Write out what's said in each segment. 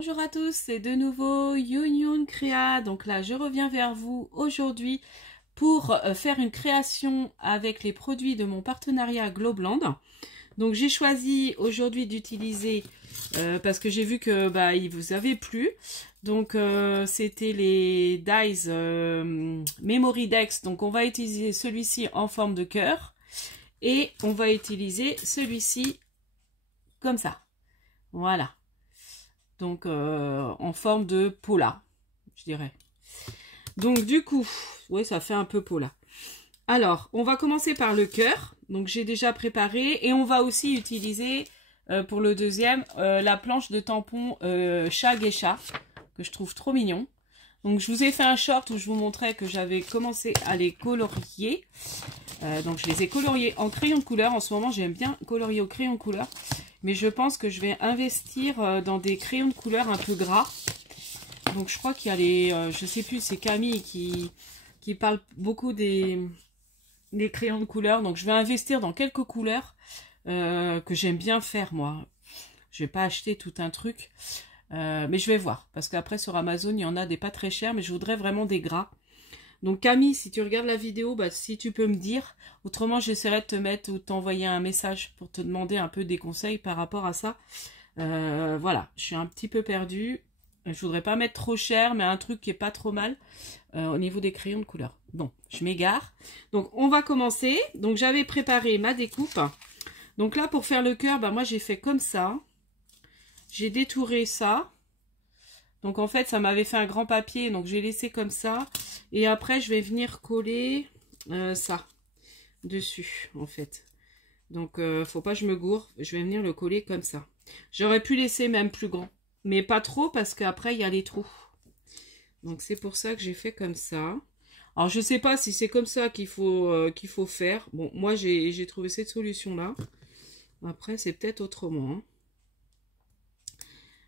Bonjour à tous, c'est de nouveau Youn Créa. Donc là, je reviens vers vous aujourd'hui pour faire une création avec les produits de mon partenariat Globland. Donc j'ai choisi aujourd'hui d'utiliser, parce que j'ai vu que il vous avait plu. Donc c'était les Dies Memory Dex. Donc on va utiliser celui-ci en forme de cœur. Et on va utiliser celui-ci comme ça. Voilà. Donc en forme de pola, je dirais. Donc du coup, oui, ça fait un peu pola. Alors, on va commencer par le cœur. Donc j'ai déjà préparé. Et on va aussi utiliser, pour le deuxième, la planche de tampon chat geisha, que je trouve trop mignon. Donc je vous ai fait un short où je vous montrais que j'avais commencé à les colorier. Donc je les ai coloriés en crayon de couleur. En ce moment, j'aime bien colorier au crayon de couleur. Mais je pense que je vais investir dans des crayons de couleur un peu gras. Donc je crois qu'il y a les... je sais plus, c'est Camille qui parle beaucoup des crayons de couleur. Donc je vais investir dans quelques couleurs que j'aime bien faire moi. Je vais pas acheter tout un truc. Mais je vais voir. Parce qu'après sur Amazon, il y en a des pas très chers. Mais je voudrais vraiment des gras. Donc Camille, si tu regardes la vidéo, si tu peux me dire. Autrement, j'essaierai de te mettre ou t'envoyer un message pour te demander un peu des conseils par rapport à ça. Voilà, je suis un petit peu perdue. Je voudrais pas mettre trop cher, mais un truc qui est pas trop mal au niveau des crayons de couleur. Bon, je m'égare. Donc on va commencer. Donc j'avais préparé ma découpe. Donc là, pour faire le cœur, moi j'ai fait comme ça. J'ai détouré ça. Donc en fait, ça m'avait fait un grand papier, donc j'ai laissé comme ça. Et après, je vais venir coller ça dessus, en fait. Donc, faut pas que je me gourre. Je vais venir le coller comme ça. J'aurais pu laisser même plus grand, mais pas trop parce qu'après, il y a les trous. Donc, c'est pour ça que j'ai fait comme ça. Alors, je sais pas si c'est comme ça qu'il faut faire. Bon, moi, j'ai trouvé cette solution-là. Après, c'est peut-être autrement, hein.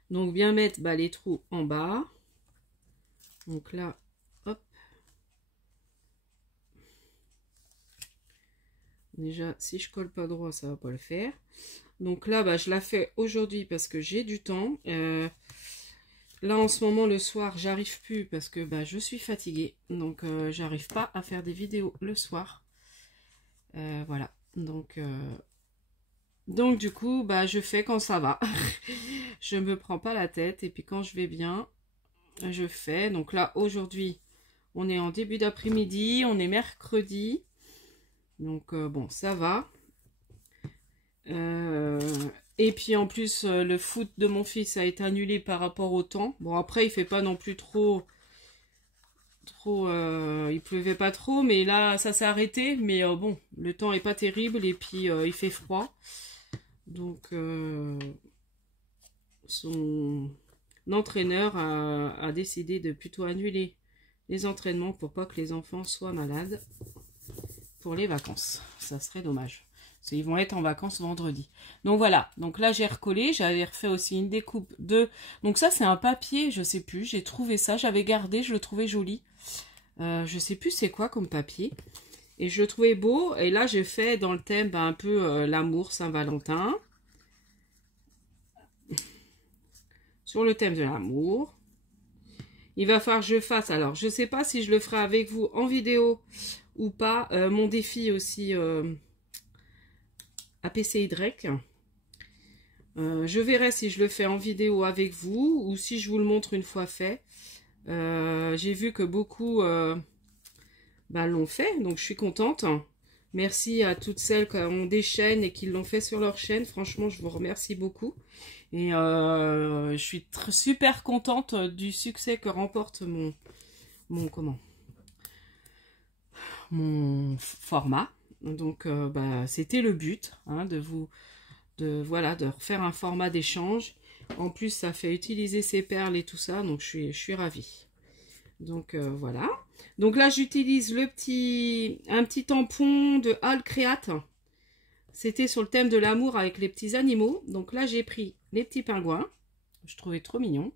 Donc bien mettre les trous en bas. Donc là, hop. Déjà, si je colle pas droit, ça va pas le faire. Donc là, je la fais aujourd'hui parce que j'ai du temps. Là, en ce moment, le soir, j'arrive plus parce que je suis fatiguée. Donc, j'arrive pas à faire des vidéos le soir. Voilà. Donc du coup, je fais quand ça va. Je me prends pas la tête. Et puis quand je vais bien, je fais. Donc là, aujourd'hui, on est en début d'après-midi. On est mercredi. Donc bon, ça va. Et puis en plus, le foot de mon fils a été annulé par rapport au temps. Bon, après, il fait pas non plus trop... il pleuvait pas trop, mais là, ça s'est arrêté. Mais bon, le temps est pas terrible et puis il fait froid. Donc, son entraîneur a décidé de plutôt annuler les entraînements pour pas que les enfants soient malades pour les vacances. Ça serait dommage. Parce qu'ils vont être en vacances vendredi. Donc voilà. Donc là, j'ai recollé. J'avais refait aussi une découpe de... Donc ça, c'est un papier, je sais plus. J'ai trouvé ça. J'avais gardé. Je le trouvais joli. Je sais plus c'est quoi comme papier. Et je le trouvais beau. Et là, j'ai fait dans le thème un peu l'amour, Saint-Valentin. Sur le thème de l'amour. Il va falloir que je fasse. Alors, je sais pas si je le ferai avec vous en vidéo ou pas. Mon défi aussi APCY. Je verrai si je le fais en vidéo avec vous ou si je vous le montre une fois fait. J'ai vu que beaucoup l'ont fait, donc je suis contente. Merci à toutes celles qui ont des chaînes et qui l'ont fait sur leur chaîne. Franchement, je vous remercie beaucoup. Et je suis super contente du succès que remporte mon format. Donc, c'était le but, hein, de refaire un format d'échange. En plus, ça fait utiliser ces perles et tout ça, donc je suis ravie. Donc, voilà. Donc là, j'utilise un petit tampon de All Create. C'était sur le thème de l'amour avec les petits animaux. Donc là, j'ai pris les petits pingouins. Je trouvais trop mignon.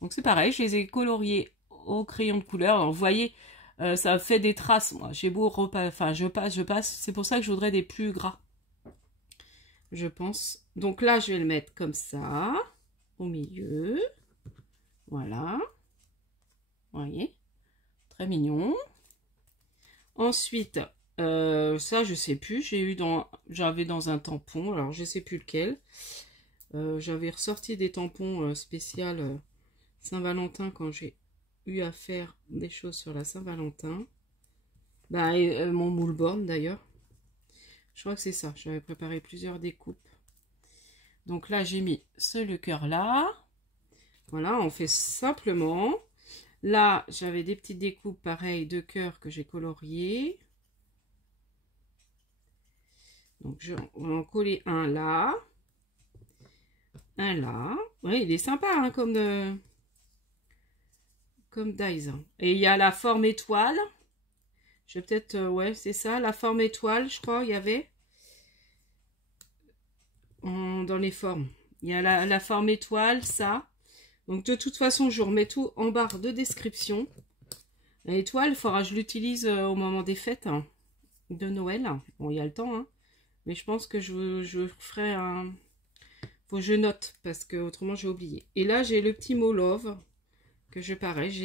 Donc c'est pareil, je les ai coloriés au crayon de couleur. Alors, vous voyez, ça fait des traces. Moi, j'ai beau je passe. C'est pour ça que je voudrais des plus gras, je pense. Donc là, je vais le mettre comme ça, au milieu. très mignon. Ensuite, ça je sais plus, j'avais dans un tampon, alors je sais plus lequel. J'avais ressorti des tampons spéciaux Saint-Valentin quand j'ai eu à faire des choses sur la Saint-Valentin. Bah, mon moule-borne d'ailleurs. Je crois que c'est ça, j'avais préparé plusieurs découpes. Donc là j'ai mis le cœur là. Voilà, on fait simplement. Là, j'avais des petites découpes pareilles de cœur que j'ai coloriées. Donc, on va en coller un là. Un là. Oui, il est sympa hein, comme dies. Et il y a la forme étoile. Je vais peut-être... ouais, c'est ça, la forme étoile, je crois, il y avait. Dans les formes. Il y a la forme étoile, ça. Donc, de toute façon, je remets tout en barre de description. L'étoile, il faudra que je l'utilise au moment des fêtes hein, de Noël. Bon, il y a le temps, hein. Mais je pense que je ferai un... Faut que je note, parce que autrement j'ai oublié. Et là, j'ai le petit mot love, que j'ai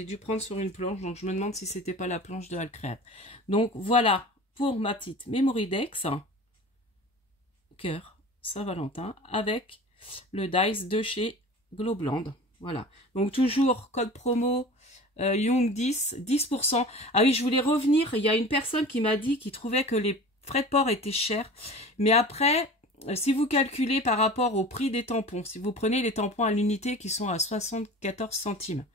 dû prendre sur une planche. Donc, je me demande si c'était pas la planche de Alcreate. Donc, voilà pour ma petite Memory Dex. Cœur Saint-Valentin, avec le dice de chez Globland. Voilà. Donc, toujours code promo... Young 10%. Ah oui, je voulais revenir. Il y a une personne qui m'a dit qu'il trouvait que les frais de port étaient chers. Mais après, si vous calculez par rapport au prix des tampons, si vous prenez les tampons à l'unité qui sont à 74 centimes,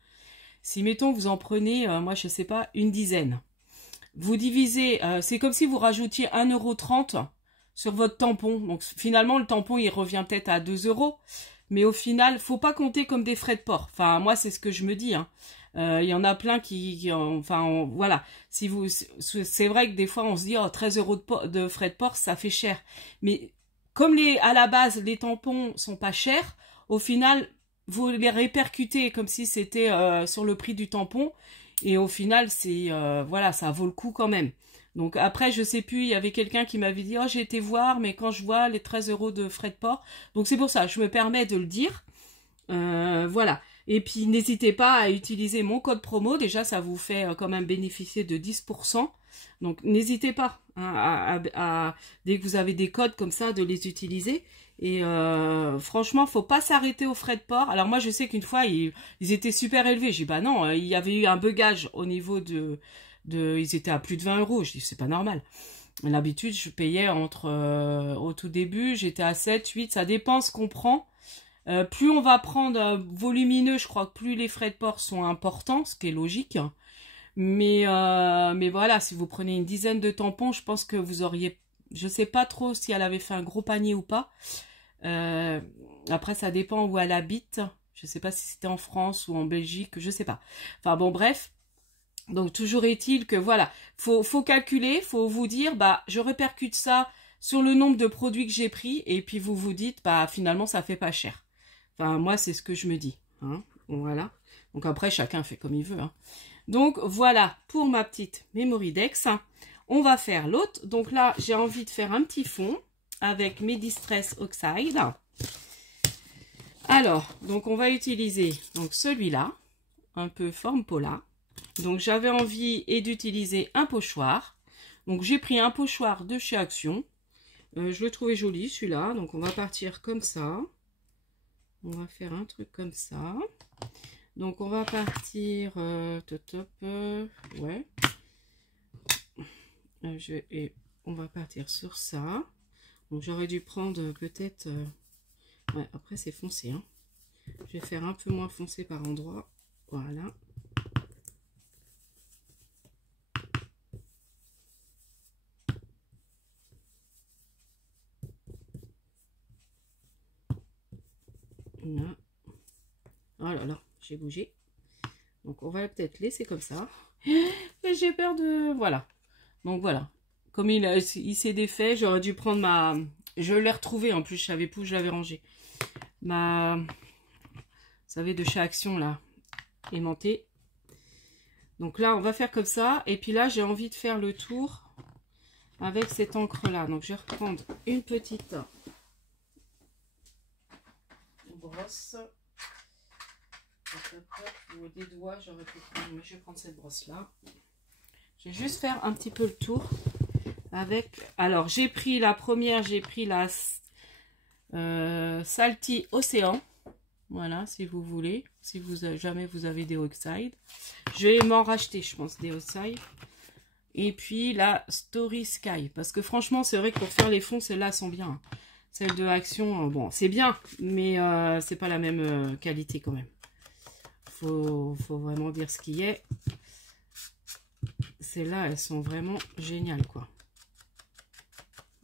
si mettons vous en prenez, moi je sais pas, une dizaine, vous divisez, c'est comme si vous rajoutiez 1,30 € sur votre tampon. Donc finalement le tampon il revient peut-être à 2 €. Mais au final, faut pas compter comme des frais de port. Enfin, moi, c'est ce que je me dis. Hein. Il y en a plein voilà. Si vous, c'est vrai que des fois, on se dit, oh, 13 € de frais de port, ça fait cher. Mais comme à la base, les tampons sont pas chers, au final, vous les répercutez comme si c'était sur le prix du tampon. Et au final, c'est, voilà, ça vaut le coup quand même. Donc après, je sais plus, il y avait quelqu'un qui m'avait dit « Oh, j'ai été voir, mais quand je vois les 13 € de frais de port... » Donc c'est pour ça, je me permets de le dire. Voilà. Et puis, n'hésitez pas à utiliser mon code promo. Déjà, ça vous fait quand même bénéficier de 10%. Donc, n'hésitez pas hein, dès que vous avez des codes comme ça, de les utiliser. Et franchement, faut pas s'arrêter aux frais de port. Alors moi, je sais qu'une fois, ils étaient super élevés. J'ai dit « Bah non, il y avait eu un bugage au niveau ils étaient à plus de 20 €. Je dis, c'est pas normal. L'habitude, je payais au tout début, j'étais à 7, 8, ça dépend ce qu'on prend. Plus on va prendre volumineux, je crois que plus les frais de port sont importants, ce qui est logique. Mais voilà, si vous prenez une dizaine de tampons, je pense que vous auriez... Je sais pas trop si elle avait fait un gros panier ou pas. Après, ça dépend où elle habite. Je sais pas si c'était en France ou en Belgique, je sais pas. Enfin bon, bref. Donc, toujours est-il que, voilà, faut calculer, faut vous dire, bah, je répercute ça sur le nombre de produits que j'ai pris, et puis vous vous dites, bah, finalement, ça fait pas cher. Enfin, moi, c'est ce que je me dis. Hein. Bon, voilà. Donc, après, chacun fait comme il veut. Hein. Donc, voilà pour ma petite Memory Dex. On va faire l'autre. Donc là, j'ai envie de faire un petit fond avec mes Distress Oxide. Alors, donc, on va utiliser donc celui-là, un peu forme pola. Donc j'avais envie d'utiliser un pochoir. Donc j'ai pris un pochoir de chez Action. Je le trouvais joli celui-là. Donc on va partir comme ça. On va faire un truc comme ça. Donc on va partir... ouais. Et on va partir sur ça. Donc j'aurais dû prendre peut-être... ouais, après c'est foncé. Hein. Je vais faire un peu moins foncé par endroit. Voilà. Là. Oh là là, j'ai bougé. Donc on va peut-être laisser comme ça. Et j'ai peur de... Voilà. Donc voilà. Comme il s'est défait, j'aurais dû prendre ma... Je l'ai retrouvé en plus, je savais plus où je l'avais rangé. Ma... Vous savez, de chez Action là. Aimantée. Donc là, on va faire comme ça. Et puis là, j'ai envie de faire le tour avec cette encre là. Donc je vais reprendre une petite brosse. Des doigts, j'aurais pu prendre, mais je vais prendre cette brosse là. Je vais juste faire un petit peu le tour avec... Alors, j'ai pris la première, j'ai pris la Salty Océan. Voilà, si vous voulez. Si jamais vous avez des Oxide. Je vais m'en racheter, je pense, des Oxide. Et puis la Story Sky. Parce que franchement, c'est vrai que pour faire les fonds, celles-là sont bien. Celle de Action, bon, c'est bien. Mais c'est pas la même qualité quand même. Faut vraiment dire ce qui est. Celles-là, elles sont vraiment géniales, quoi.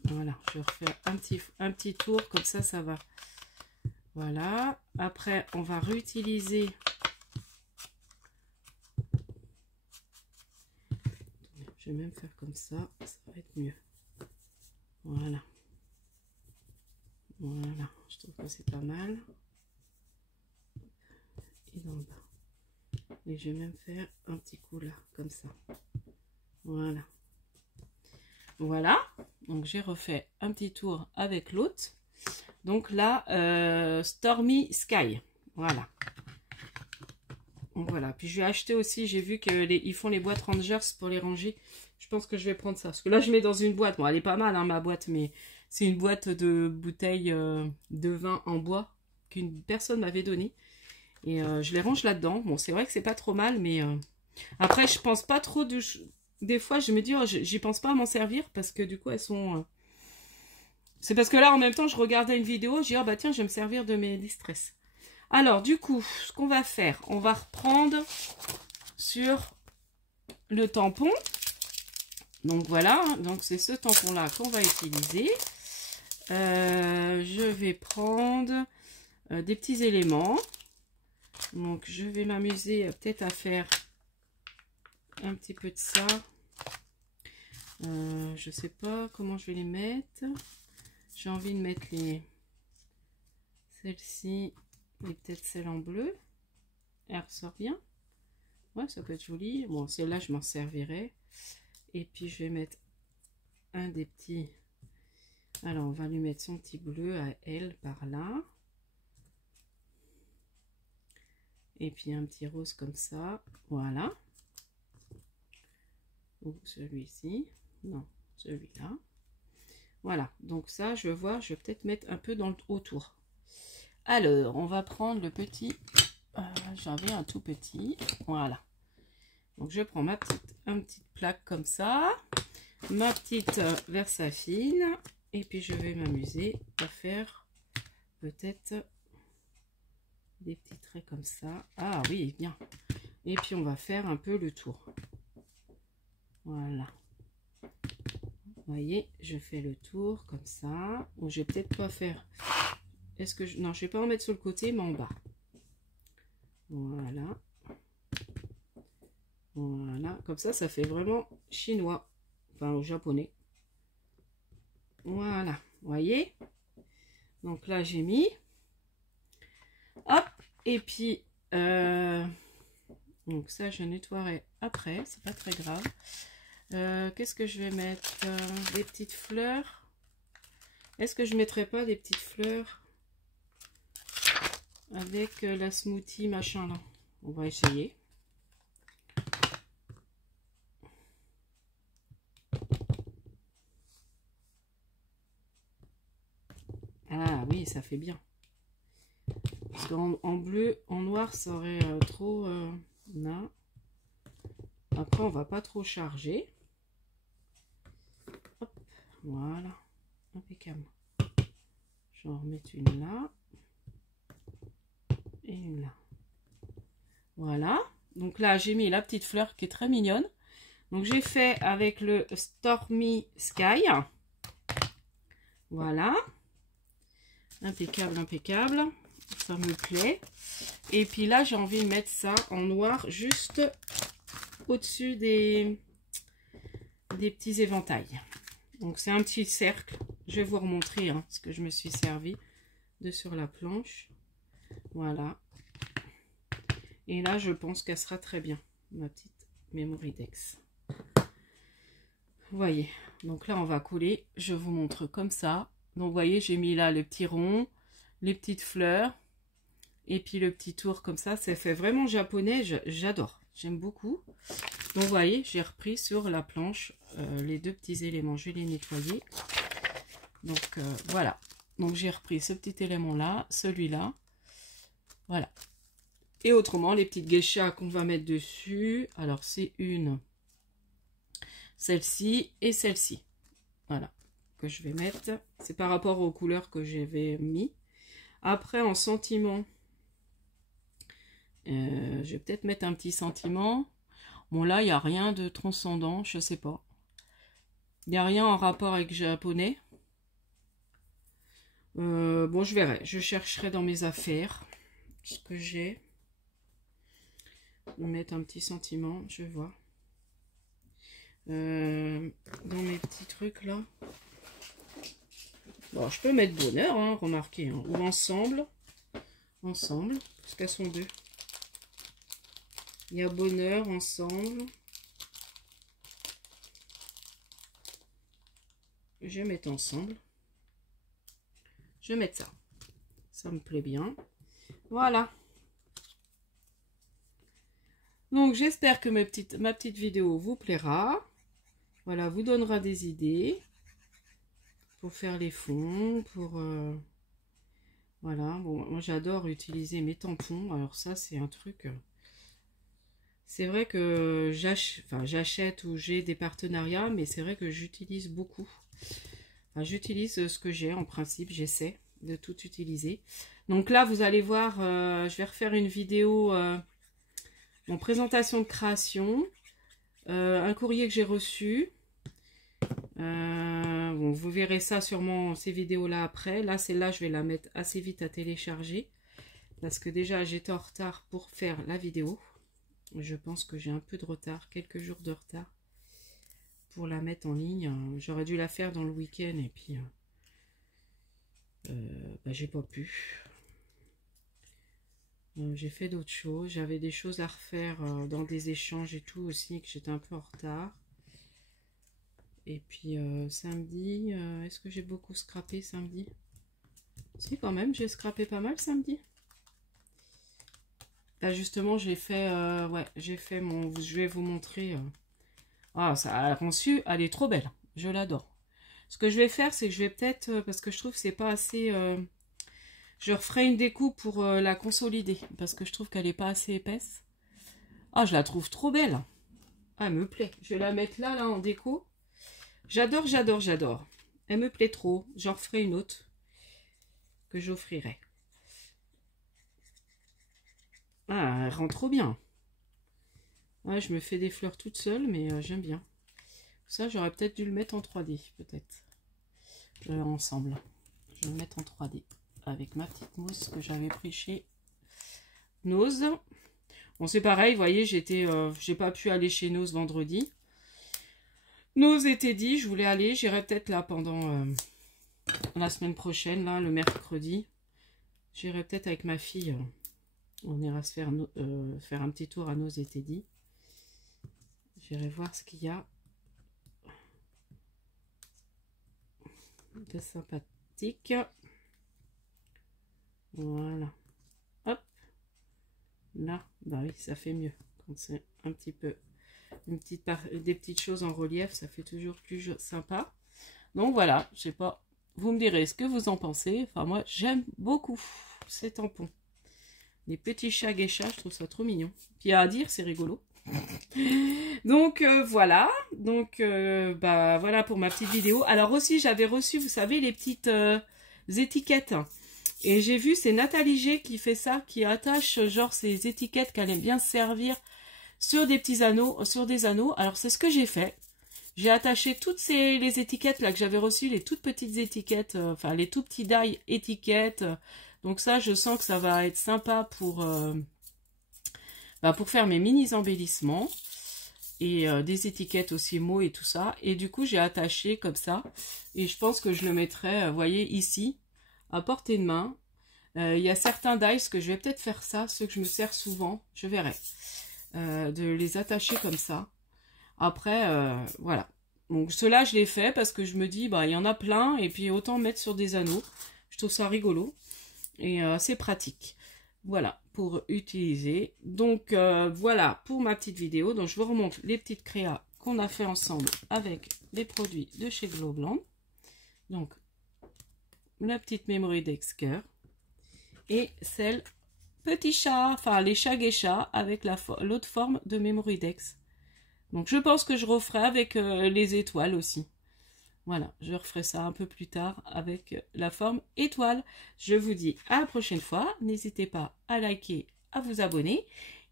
Voilà, je refais un petit tour, comme ça va. Voilà. Après, on va réutiliser. Je vais même faire comme ça va être mieux. Voilà. Voilà, je trouve que c'est pas mal. Et dans le bas. Et je vais même faire un petit coup là, comme ça. Voilà. Voilà. Donc, j'ai refait un petit tour avec l'autre. Donc là, Stormy Sky. Voilà. Donc voilà. Puis je vais acheter aussi, j'ai vu qu'ils font les boîtes Rangers pour les ranger. Je pense que je vais prendre ça. Parce que là, je mets dans une boîte. Bon, elle est pas mal, hein, ma boîte, mais c'est une boîte de bouteilles de vin en bois qu'une personne m'avait donnée. Et je les range là-dedans. Bon, c'est vrai que c'est pas trop mal, mais après, je pense pas trop de... Des fois, je me dis, oh, j'y pense pas à m'en servir parce que du coup, elles sont... C'est parce que là, en même temps, je regardais une vidéo, j'ai dit, oh bah tiens, je vais me servir de mes distress. Alors, du coup, ce qu'on va faire, on va reprendre sur le tampon. Donc voilà, donc c'est ce tampon-là qu'on va utiliser. Je vais prendre des petits éléments. Donc, je vais m'amuser peut-être à faire un petit peu de ça. Je sais pas comment je vais les mettre. J'ai envie de mettre celle-ci et peut-être celle en bleu. Elle ressort bien. Ouais, ça peut être joli. Bon, celle-là, je m'en servirai. Et puis, je vais mettre un des petits... Alors, on va lui mettre son petit bleu à elle par là. Et puis, un petit rose comme ça. Voilà. Ou celui-ci. Non, celui-là. Voilà. Donc, ça, je vois, je vais peut-être mettre un peu autour. Alors, on va prendre le petit... J'avais un tout petit. Voilà. Donc, je prends une petite plaque comme ça. Ma petite Versafine. Et puis, je vais m'amuser à faire peut-être des petits traits comme ça. Ah oui, bien. Et puis, on va faire un peu le tour. Voilà. Vous voyez, je fais le tour comme ça. Ou je vais peut-être pas faire... Est-ce que non, je vais pas en mettre sur le côté, mais en bas. Voilà. Voilà. Comme ça fait vraiment chinois. Enfin, au japonais. Voilà. Vous voyez? Donc là, j'ai mis. Hop. Et puis, donc ça, je nettoierai après. C'est pas très grave. Qu'est-ce que je vais mettre? Des petites fleurs. Est-ce que je mettrai pas des petites fleurs avec la smoothie machin là? On va essayer. Ah oui, ça fait bien. Parce qu'en bleu, en noir, ça aurait trop... non. Après, on va pas trop charger. Hop, voilà. Impeccable. Je vais en remettre une là. Et une là. Voilà. Donc là, j'ai mis la petite fleur qui est très mignonne. Donc, j'ai fait avec le Stormy Sky. Voilà. Impeccable, impeccable. Ça me plaît. Et puis là, j'ai envie de mettre ça en noir juste au-dessus des petits éventails. Donc, c'est un petit cercle. Je vais vous remontrer ce que je me suis servi de sur la planche. Voilà. Et là, je pense qu'elle sera très bien. Ma petite Memory-Dex. Vous voyez. Donc là, on va coller. Je vous montre comme ça. Donc, vous voyez, j'ai mis là le petit rond, les petites fleurs. Et puis le petit tour comme ça. Ça fait vraiment japonais. J'adore. J'aime beaucoup. Donc, vous voyez, j'ai repris sur la planche les deux petits éléments. Je vais les nettoyer. Donc, voilà. Donc, j'ai repris ce petit élément-là, celui-là. Voilà. Et autrement, les petites geishas qu'on va mettre dessus. Alors, c'est celle-ci et celle-ci. Voilà. Que je vais mettre. C'est par rapport aux couleurs que j'avais mis. Après, en sentiment, je vais peut-être mettre un petit sentiment. Bon, là, il n'y a rien de transcendant, je sais pas. Il n'y a rien en rapport avec japonais. Bon, je verrai. Je chercherai dans mes affaires ce que j'ai. Je vais mettre un petit sentiment, je vois. Dans mes petits trucs, là. Bon, je peux mettre bonheur, hein, remarquez. Hein, ou ensemble. Ensemble, parce qu'elles sont deux. Il y a bonheur, ensemble. Je vais mettre ensemble. Je vais mettre ça. Ça me plaît bien. Voilà. Donc, j'espère que ma petite vidéo vous plaira. Voilà, vous donnera des idées pour faire les fonds, pour... voilà, bon, moi j'adore utiliser mes tampons. Alors ça, c'est un truc... c'est vrai que j'achète ou j'ai des partenariats, mais c'est vrai que j'utilise beaucoup. Enfin, j'utilise ce que j'ai en principe, j'essaie de tout utiliser. Donc là, vous allez voir, je vais refaire une vidéo en présentation de création. Un courrier que j'ai reçu. Bon, vous verrez ça sûrement, ces vidéos-là après. Là, celle-là, je vais la mettre assez vite à télécharger. Parce que déjà, j'étais en retard pour faire la vidéo. Je pense que j'ai un peu de retard, quelques jours de retard pour la mettre en ligne. J'aurais dû la faire dans le week-end et puis bah, j'ai pas pu. J'ai fait d'autres choses. J'avais des choses à refaire dans des échanges et tout aussi, que j'étais un peu en retard. Et puis samedi, est-ce que j'ai beaucoup scrappé samedi? Si, quand même, j'ai scrappé pas mal samedi. Là, justement, j'ai fait, ouais, j'ai fait mon, je vais vous montrer. Ah, ça a reçu, elle est trop belle, je l'adore. Ce que je vais faire, c'est que je vais peut-être, parce que je trouve que c'est pas assez, je referai une découpe pour la consolider, parce que je trouve qu'elle est pas assez épaisse. Ah, je la trouve trop belle. Ah, elle me plaît. Je vais la mettre là, en déco. J'adore, j'adore, j'adore. Elle me plaît trop. J'en referai une autre que j'offrirai. Ah, elle rend trop bien. Ouais, je me fais des fleurs toute seule, mais j'aime bien. Ça, j'aurais peut-être dû le mettre en 3D, peut-être. Ensemble. Je vais le mettre en 3D. Avec ma petite mousse que j'avais pris chez Nose. Bon, c'est pareil, vous voyez, j'ai pas pu aller chez Nose vendredi. Nose était dit, je voulais aller, j'irai peut-être là pendant la semaine prochaine, là, le mercredi. J'irai peut-être avec ma fille. On ira se faire, faire un petit tour à Nose était dit. J'irai voir ce qu'il y a de sympathique. Voilà. Hop. Là, bah oui, ça fait mieux. Quand c'est un petit peu des petites choses en relief, ça fait toujours plus sympa. Donc voilà, je sais pas. Vous me direz ce que vous en pensez. Enfin, moi, j'aime beaucoup ces tampons. Les petits chats geishas, je trouve ça trop mignon. Puis à dire, c'est rigolo. Donc voilà. Donc bah voilà pour ma petite vidéo. Alors aussi, j'avais reçu, vous savez, les petites étiquettes. Et j'ai vu, c'est Nathalie G qui fait ça, qui attache genre ces étiquettes qu'elle aime bien servir sur des petits anneaux, sur des anneaux. Alors c'est ce que j'ai fait. J'ai attaché toutes les étiquettes là que j'avais reçues, les toutes petites étiquettes, enfin les tout petits die étiquettes. Donc ça, je sens que ça va être sympa pour faire mes mini embellissements. Et des étiquettes aussi mots et tout ça. Et du coup, j'ai attaché comme ça. Et je pense que je le mettrai, vous voyez, ici, à portée de main. Il y a certains dies que je vais peut-être faire ça, ceux que je me sers souvent, je verrai. De les attacher comme ça. Après, voilà. Donc ceux-là, je les fais parce que je me dis, bah il y en a plein. Et puis autant mettre sur des anneaux. Je trouve ça rigolo. Et c'est pratique. Voilà. pour utiliser. Donc voilà pour ma petite vidéo. Donc je vous remontre les petites créas qu'on a fait ensemble avec les produits de chez Globland. Donc la petite Memory Dex cœur et celle petit chat, enfin les chats geisha avec l'autre forme de Memory Dex. Donc je pense que je referai avec les étoiles aussi. Voilà, je referai ça un peu plus tard avec la forme étoile. Je vous dis à la prochaine fois. N'hésitez pas à liker, à vous abonner.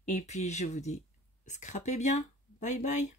Et puis je vous dis, scrapez bien. Bye bye.